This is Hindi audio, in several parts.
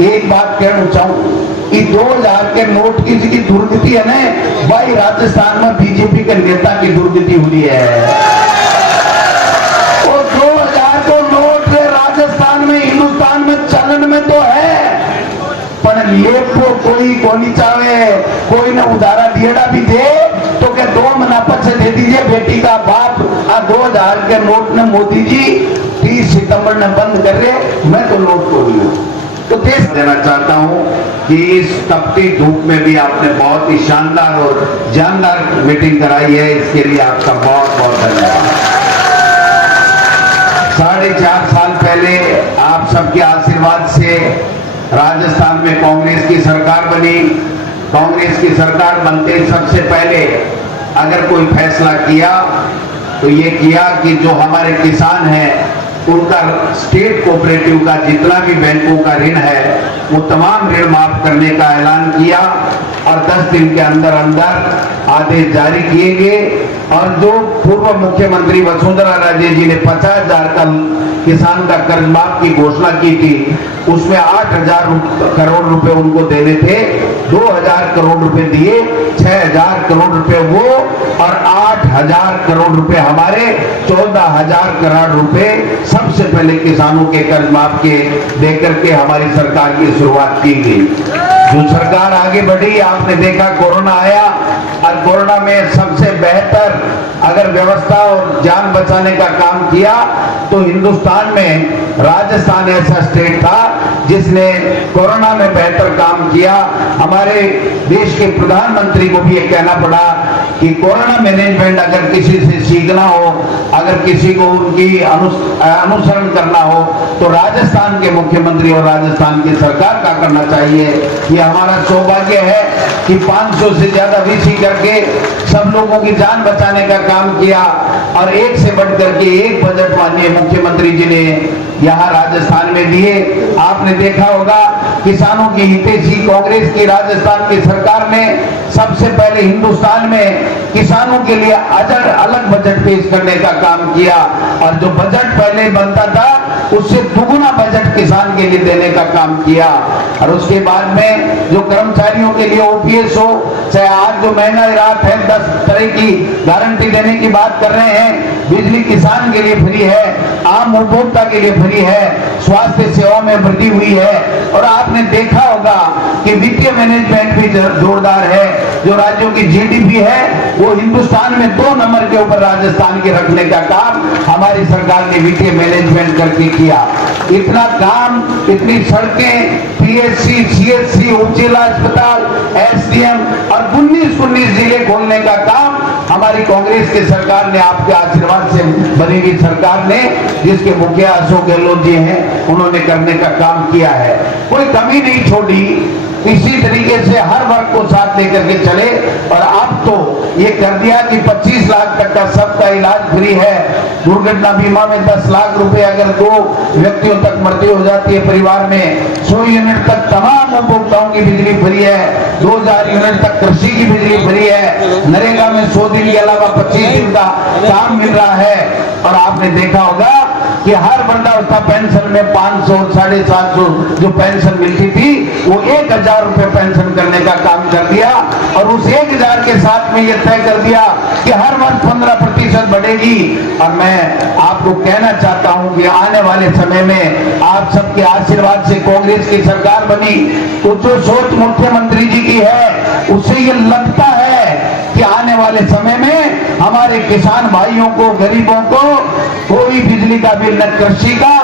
एक बात कहना चाहूं कि 2000 के नोट की जिसकी दुर्गति है ना, वही राजस्थान में बीजेपी के नेता की दुर्गति हुई है। और 2000 को नोट राजस्थान में, हिंदुस्तान में चलन में तो है, पर लेपो कोई कोनी चाहे, कोई न उधारा दिएड़ा भी दे तो क्या 2 महीना पीछे दे दीजिए बेटी का बाप। 2000 के नोट ने मोदी जी 30 सितंबर ने बंद कर रहे, मैं तो नोट को ही तो देश देना चाहता हूं कि इस तपती धूप में भी आपने बहुत ही शानदार और जानदार मीटिंग कराई है, इसके लिए आपका बहुत बहुत धन्यवाद। 4.5 साल पहले आप सबके आशीर्वाद से राजस्थान में कांग्रेस की सरकार बनी। कांग्रेस की सरकार बनते सबसे पहले अगर कोई फैसला किया तो ये किया कि जो हमारे किसान हैं उनका स्टेट कोऑपरेटिव का जितना भी बैंकों का ऋण है वो तमाम ऋण माफ करने का ऐलान किया और 10 दिन के अंदर अंदर आदेश जारी किए गए। और जो पूर्व मुख्यमंत्री वसुंधरा राजे जी ने 50,000 का किसान का कर्ज माफ की घोषणा की थी, उसमें 8,000 करोड़ रुपए उनको देने थे, 2,000 करोड़ रुपए दिए, 6,000 करोड़ रुपए वो और 8,000 करोड़ रुपए हमारे, 14,000 करोड़ रुपए सबसे पहले किसानों के कर्ज माफ के देकर के हमारी सरकार की शुरुआत की गई। जो सरकार आगे बढ़ी, आपने देखा कोरोना आया और कोरोना में सबसे बेहतर अगर व्यवस्था और जान बचाने का काम किया तो हिंदुस्तान में राजस्थान ऐसा स्टेट था जिसने कोरोना में बेहतर काम किया। हमारे देश के प्रधानमंत्री को भी ये कहना पड़ा कि कोरोना मैनेजमेंट अगर किसी से सीखना हो, अगर किसी को उनकी अनुसरण करना हो तो राजस्थान के मुख्यमंत्री और राजस्थान की सरकार का करना चाहिए। ये हमारा सौभाग्य है कि 500 से ज्यादा वीसी करके सब लोगों की जान बचाने का काम किया और एक से बढ़कर के एक बजट माननीय मुख्यमंत्री जी ने यहाँ राजस्थान में दिए। आपने देखा होगा किसानों की हितैषी कांग्रेस की राजस्थान की सरकार ने सबसे पहले हिंदुस्तान में किसानों के लिए अलग बजट पेश करने का काम किया और जो बजट पहले बनता था उससे दुगुना बजट किसान के लिए देने का काम किया। और उसके बाद में जो कर्मचारियों के लिए ओपीएस हो, चाहे आज जो महीना रात है 10 तरह की गारंटी देने की बात कर रहे हैं, बिजली किसान के लिए फ्री है, आम उपभोक्ता के लिए फ्री है, स्वास्थ्य सेवा में वृद्धि हुई है। और आपने देखा होगा कि वित्तीय मैनेजमेंट भी जोरदार है। जो राज्यों की जीडीपी है वो हिंदुस्तान में 2 नंबर के ऊपर राजस्थान के रखने का काम हमारी सरकार ने वित्तीय मैनेजमेंट करके किया। इतना काम, इतनी सड़कें, पीएचसी, सीएचसी, उप जिला अस्पताल, एसडीएम और 19 जिले खोलने का काम हमारी कांग्रेस की सरकार ने, आपके आशीर्वाद से बनी हुई सरकार ने, जिसके मुखिया अशोक गहलोत जी हैं, उन्होंने करने का काम किया है। कोई कमी नहीं छोड़ी, इसी तरीके से हर वर्ग को साथ लेकर के चले। और अब तो ये कर दिया कि 25 लाख तक का सबका इलाज फ्री है। दुर्घटना बीमा में 10 लाख रुपए अगर 2 व्यक्तियों तक मृत्यु हो जाती है परिवार में, 100 यूनिट तक तमाम उपभोक्ताओं की बिजली फ्री है, 2000 यूनिट तक कृषि की बिजली फ्री है, नरेगा में 100 दिन के अलावा 25 दिन का काम मिल रहा है। और आपने देखा होगा कि हर वृद्धावस्था पेंशन में 500 और 750 जो पेंशन मिलती थी वो 1,000 रुपए पेंशन करने का काम कर दिया। और उस 1,000 के साथ में ये तय कर दिया कि हर वर्ष 15% बढ़ेगी। और मैं आपको कहना चाहता हूं कि आने वाले समय में आप सबके आशीर्वाद से कांग्रेस की सरकार बनी तो जो सोच मुख्यमंत्री जी की है उससे ये लगता है कि आने वाले समय में हमारे किसान भाइयों को, गरीबों को कोई बिजली का बिल, न कृषि का,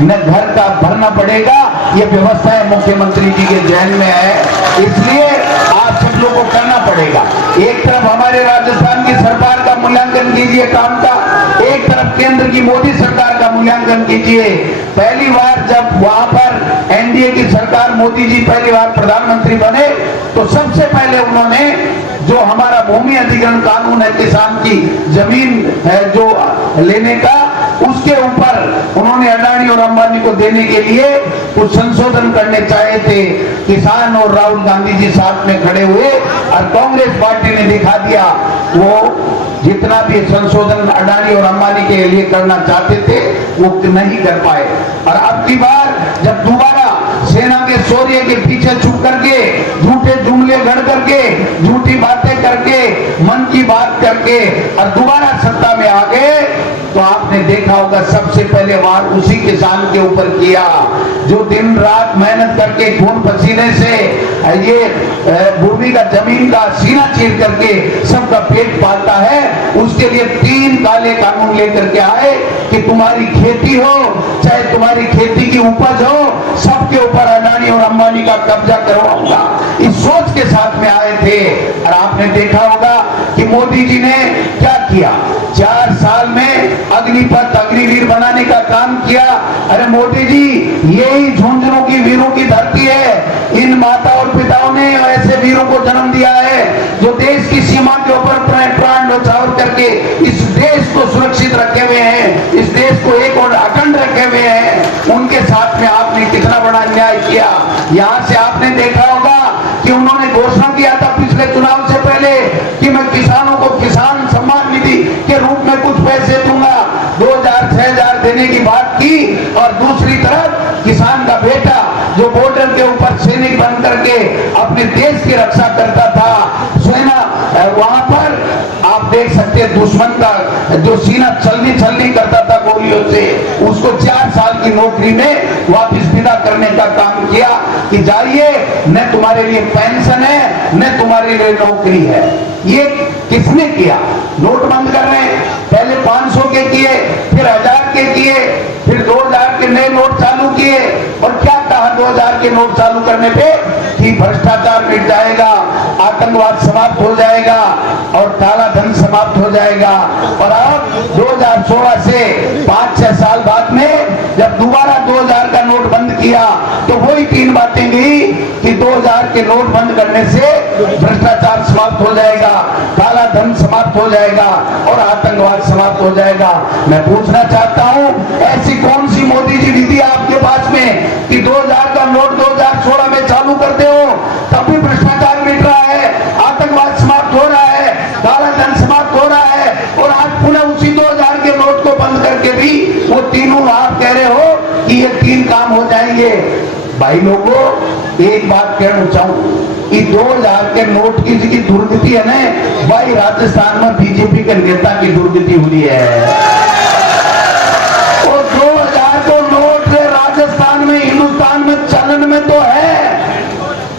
न घर का भरना पड़ेगा। ये व्यवस्था है मुख्यमंत्री जी के जहन में है, इसलिए आप सब लोगों को करना पड़ेगा। एक तरफ हमारे राजस्थान की सरकार का मूल्यांकन कीजिए काम का, एक तरफ केंद्र की मोदी सरकार का मूल्यांकन कीजिए। पहली बार जब वहां पर एनडीए की सरकार, मोदी जी पहली बार प्रधानमंत्री बने तो सबसे पहले उन्होंने जो हमारा भूमि अधिग्रहण कानून है, किसान की जमीन है जो लेने का, उसके ऊपर उन्होंने अडानी और अंबानी को देने के लिए कुछ संशोधन करने चाहे थे। किसान और राहुल गांधी जी साथ में खड़े हुए और कांग्रेस पार्टी ने दिखा दिया वो जितना भी संशोधन अडानी और अंबानी के लिए करना चाहते थे वो नहीं कर पाए। और अब की बार जब दोबारा सेना के 100 चकोरिए के पीछे छुप करके, झूठे जुमले गढ़ करके, झूठी बातें करके, मन की बात करके और दोबारा सत्ता में आ गए, तो आपने देखा होगा सबसे पहले वार उसी किसान के ऊपर किया जो दिन रात मेहनत करके खून पसीने से ये भूमि का, जमीन का सीना चीर करके सबका पेट पालता है। उसके लिए 3 काले कानून लेकर के आए कि तुम्हारी खेती हो चाहे तुम्हारी खेती की उपज हो, सबके ऊपर अडानी और अंबानी का कब्जा करवाऊंगा, इस सोच के साथ में आए थे। और आपने देखा होगा कि मोदी जी ने क्या किया, 4 साल में अग्निपथ, अग्निवीर बनाने का काम किया। अरे मोदी जी, यही झुंझुनों की वीरों की धरती है। इन माता और पिताओं ने ऐसे वीरों को जन्म दिया है जो देश की सीमा के ऊपर प्राण न्यौछावर करके इस देश को सुरक्षित रखे हुए हैं, इस देश को एक और अखंड रखे हुए हैं। उनके साथ में आपने कितना बड़ा अन्याय किया। यहां से आपने देखा होगा कि उन्होंने घोषणा किया था पिछले चुनाव से पहले कि मैं किसानों को किसान सम्मान निधि के रूप में कुछ पैसे दूंगा, 2000 6000 देने की बात की। और दूसरी तरफ किसान का बेटा जो बॉर्डर के ऊपर सैनिक बन करके अपने देश की रक्षा करता था, सेना वहां पर आप देख सकते हैं दुश्मन का जो सीना छलनी करता था गोलियों से, उसको 4 साल की नौकरी में वापस विदा करने का काम किया कि जाइए, न तुम्हारे लिए पेंशन है न तुम्हारे लिए नौकरी है। ये किसने किया? नोट बंद कर रहे हैं, पहले 500 के किए, फिर 1000 के किए, फिर 2000 के नए नोट चालू किए। और क्या कहा 2000 के नोट चालू करने पे कि भ्रष्टाचार मिट जाएगा, आतंकवाद समाप्त हो जाएगा और काला धन समाप्त हो जाएगा। और अब 2016 से 5-6 साल बाद में जब दोबारा 2000 का नोट बंद किया तो वही 3 बातें गई कि 2000 के नोट बंद करने से भ्रष्टाचार समाप्त हो जाएगा, काला धन समाप्त हो जाएगा और आतंकवाद समाप्त हो जाएगा। मैं पूछना चाहता हूं, ऐसी कौन सी मोदी जी विधि आपके पास में कि 2000 का नोट 2016 में चालू करते हो तब भी भ्रष्टाचार मिट रहा है, आतंकवाद समाप्त हो रहा है, काला धन समाप्त हो रहा है, और आज पुनः उसी 2000 के नोट को बंद करके भी वो तीनों आप कह रहे हो कि ये 3 काम हो जाएंगे। भाई लोगों, एक बात कहना चाहूं, ये 2000 के नोट की जिसकी दुर्गति है ना, भाई राजस्थान में बीजेपी के नेता की दुर्गति हुई है। और 2000 को नोट राजस्थान में, हिंदुस्तान में चलन में तो है,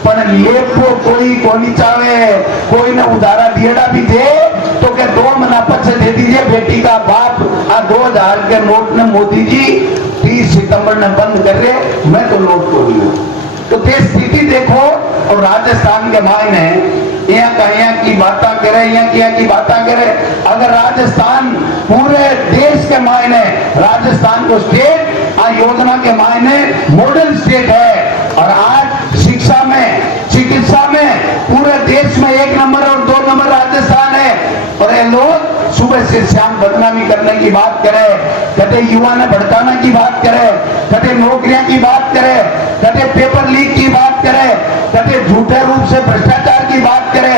पर ये को कोई कोनी चाहे, कोई ने उधारा दिएड़ा भी दे तो क्या 2 महीना पीछे दे दीजिए बेटी का बाप। 2000 के नोट ने मोदी जी 30 सितंबर ने बंद कर रहे, मैं तो नोट को दी हूं। तो देश स्थिति देखो। और राजस्थान के मायने यहाँ की बात करे, यहाँ की बात करे। अगर राजस्थान पूरे देश के मायने, राजस्थान को स्टेट योजना के मायने मॉडल स्टेट है। और आज शिक्षा में, चिकित्सा में पूरे देश में 1 नंबर और 2 नंबर राजस्थान है। और ये लोग सुबह से शाम बदनामी करने की बात करे, कदे युवा ने भड़काने की बात करे, कदे नौकरियां की बात करे, कदे पेपर लीक की बात करे, कदे झूठे रूप से भ्रष्टाचार की बात करे,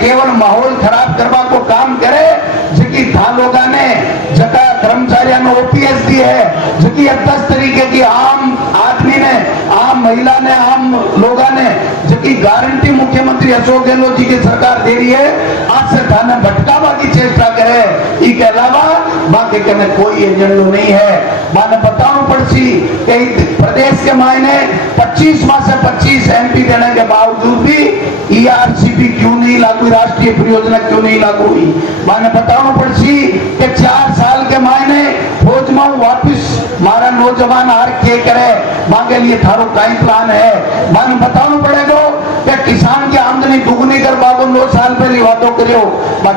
केवल माहौल खराब करवा को काम करे। जिकी था लोगों ने जगह कर्मचारियों ने ओपीएस दी है, जिकी 10 तरीके की आम आदमी ने, आम महिला ने, आम लोगों ने जिकी गारंटी मुख्यमंत्री अशोक गहलोत जी की सरकार दे रही है, आज से थाने भटकावा की चेष्टा करे। इसके अलावा बाकी कहने कोई एजेंडो नहीं है। माने बताऊं पड़सी कई प्रदेश के मायने 25 माह से 25 एमपी देने के बावजूद भी ईआरसीपी क्यों नहीं लागू, राष्ट्रीय परियोजना क्यों नहीं लागू हुई। माने बताऊं पड़सी कि 4 साल के मायने फौज में वापिस मारा नौजवान हार के करे, मांगे लिए थारो कई प्लान है। माने बताना पड़ेगा कि किसान की आमदनी दुगनी कर बाबू 9 साल पहले वादों करो,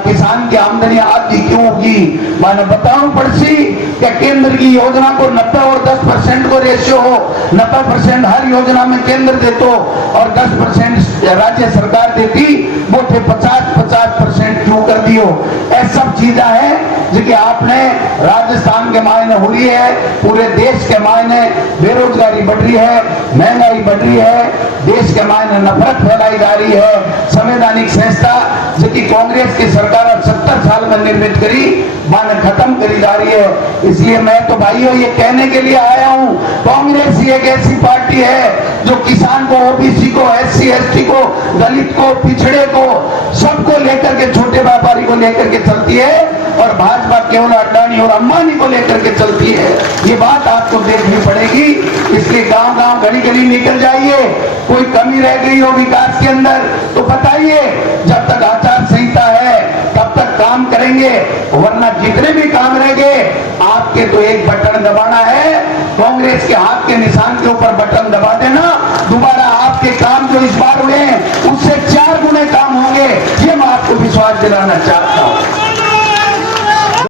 किसान की आमदनी आधी क्यों होगी। माने बताना पड़सी कि केंद्र की योजना को 90 और 10% को रेशियो हो, 90% हर योजना में केंद्र देतो और 10% राज्य सरकार देती, वो 50% क्यों कर दियो। ऐसा सब चीजें हैं जो आपने राजस्थान के मायने हो रही है, पूरे देश के मायने बेरोजगारी बढ़ रही है, महंगाई बढ़ रही रही है, देश के मायने नफरत फैलाई जा रही है। संवैधानिक संस्था जो कि कांग्रेस की सरकार 70 साल में निर्मित करी, माने खत्म करी जा रही है। इसलिए मैं तो भाइयों ये कहने के लिए आया हूं, कांग्रेस ही एक ऐसी पार्टी है जो किसान को, ओबीसी को, एससी एसटी को, दलित को, पिछड़े को, सबको लेकर के, छोटे व्यापारी को लेकर के चलती है, और भाजपा केवल अडानी और अंबानी को लेकर के चलती है। ये बात आपको देखनी पड़ेगी। इसलिए गांव गांव गली गली निकल जाइए, कोई कमी रह गई हो विकास के अंदर तो बताइए। जब तक आचार संहिता है तब तक काम करेंगे, वरना जितने भी काम रह गए आपके तो एक बटन दबाना है, कांग्रेस के हाथ के निशान के ऊपर बटन दबा देना, दोबारा आपके काम जो इस बार हुए उससे 4 गुने काम होंगे, ये मैं आपको विश्वास दिलाना चाहता हूं।